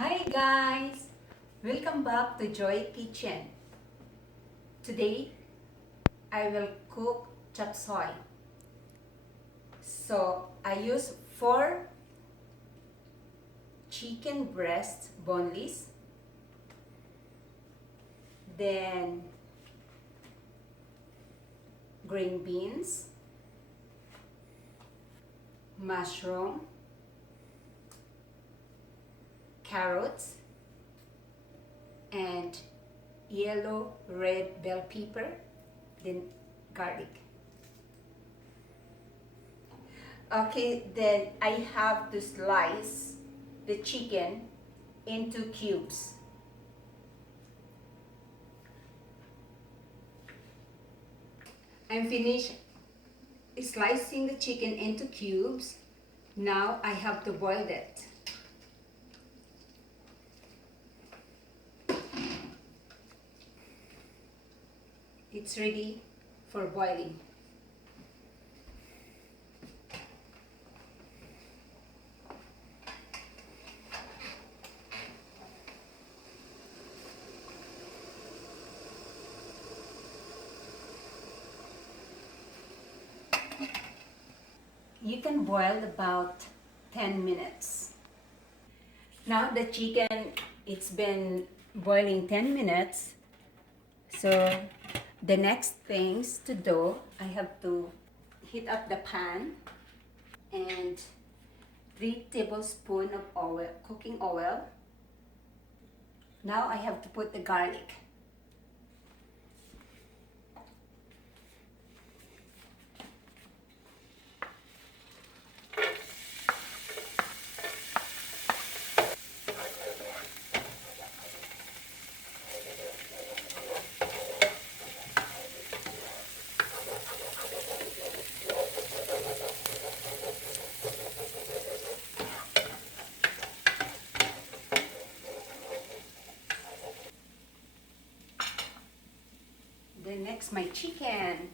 Hi guys! Welcome back to Joy Kitchen. Today, I will cook chopsuey. So, I use 4 chicken breasts boneless, then green beans, mushroom, carrots, and yellow red bell pepper, then garlic. Okay, then I have to slice the chicken into cubes. I'm finished slicing the chicken into cubes. Now I have to boil it. It's ready for boiling. You can boil about 10 minutes. Now the chicken, it's been boiling 10 minutes. So the next things to do, I have to heat up the pan and 3 tablespoons of oil, cooking oil. Now I have to put the garlic. Then next, my chicken.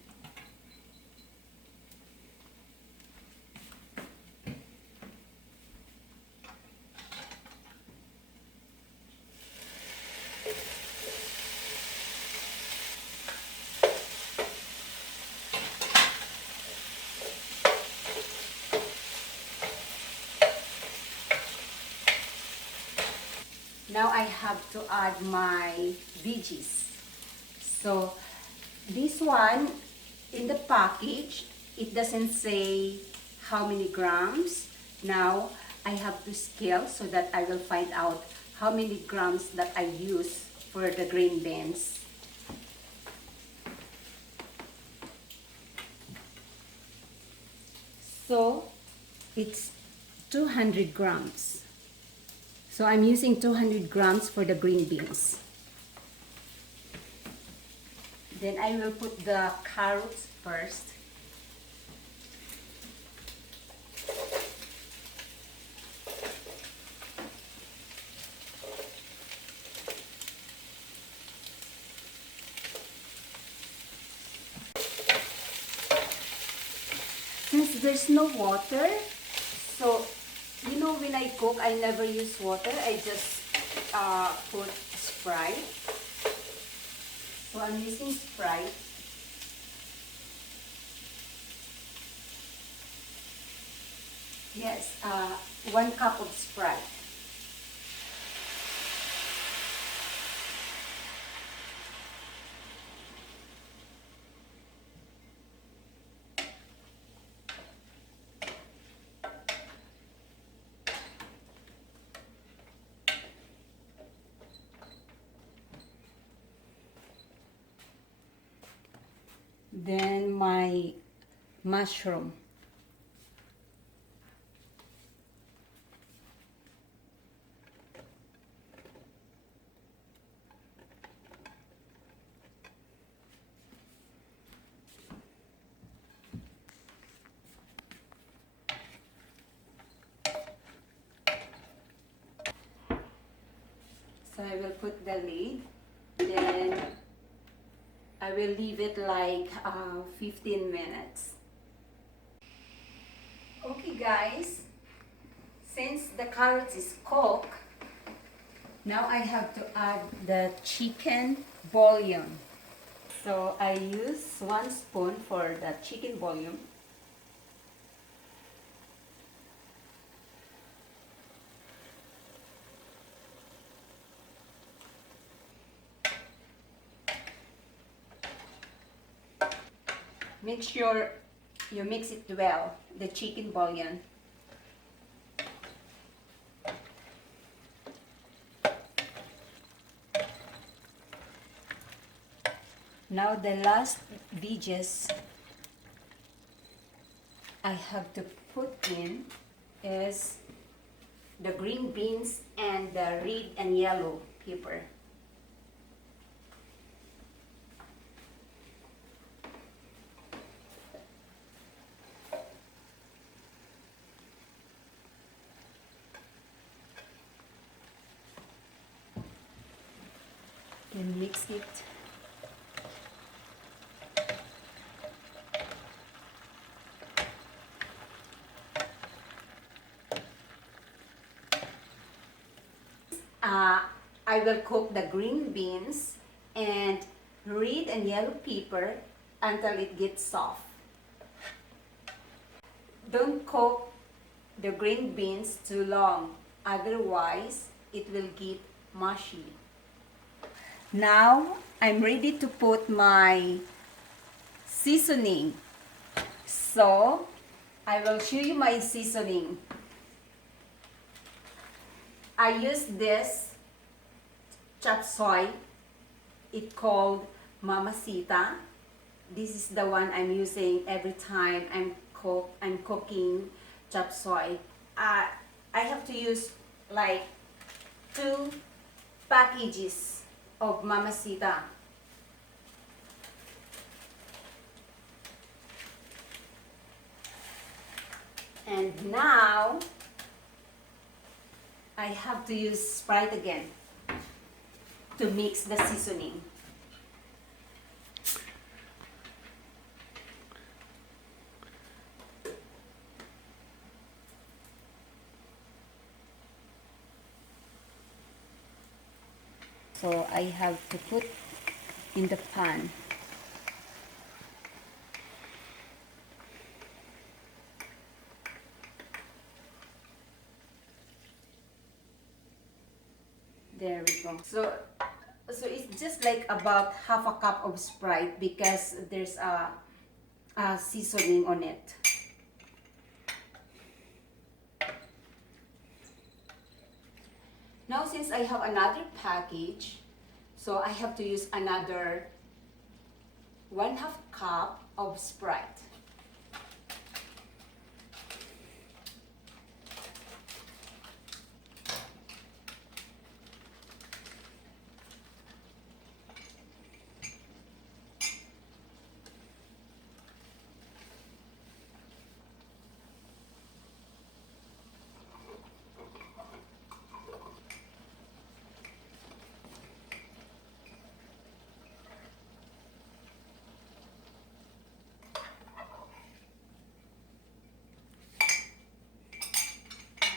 Now I have to add my veggies. So this one, in the package, it doesn't say how many grams. Now I have to scale so that I will find out how many grams that I use for the green beans. So it's 200 grams. So I'm using 200 grams for the green beans. Then I will put the carrots first. Since there's no water, so you know when I cook, I never use water. I just put Sprite. So I'm using Sprite. Yes, 1 cup of Sprite. Then my mushroom. So I will put the lid, then I will leave it like 15 minutes. Okay guys, since the carrots is cooked, Now I have to add the chicken bouillon. So I use 1 spoon for the chicken bouillon. Make sure you mix it well, the chicken bouillon. Now the last veggies I have to put in is the green beans and the red and yellow pepper. Then mix it. I will cook the green beans and red and yellow pepper until it gets soft. Don't cook the green beans too long, otherwise it will get mushy. Now I'm ready to put my seasoning. So I will show you my seasoning. I use this Chopsuey. It's called Mamasita. This is the one I'm using every time I'm cooking Chopsuey. I have to use like 2 packages of Mamasita. And now I have to use Sprite again to mix the seasoning. So I have to put in the pan. There we go. So it's just like about half a cup of Sprite because there's a seasoning on it. Now since I have another package, so I have to use another 1/2 cup of Sprite.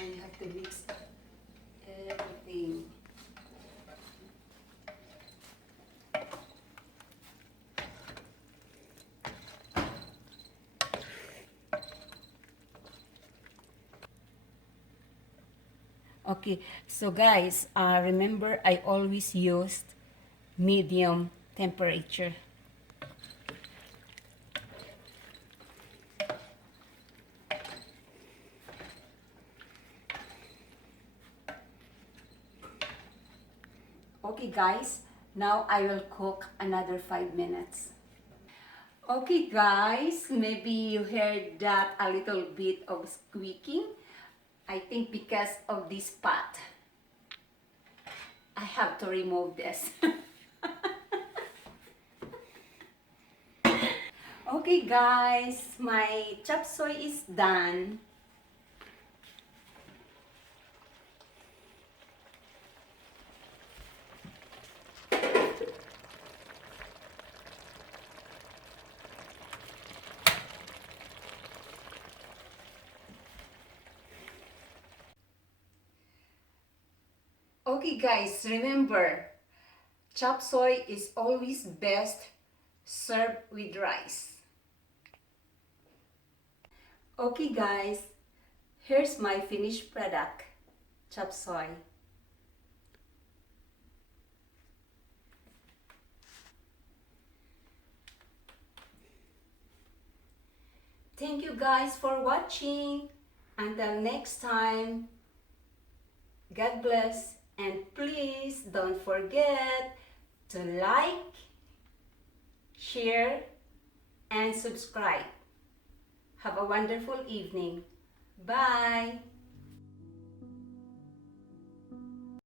And you have to mix everything. Okay, so guys, remember I always used medium temperature. Okay guys, now I will cook another 5 minutes. Okay guys, maybe you heard that a little bit of squeaking. I think because of this pot. I have to remove this. Okay guys, my chop suey is done. Okay guys, remember, chop suey is always best served with rice. Okay guys, here's my finished product, chop suey. Thank you guys for watching. Until next time, God bless, and please don't forget to like, share, and subscribe. Have a wonderful evening. Bye!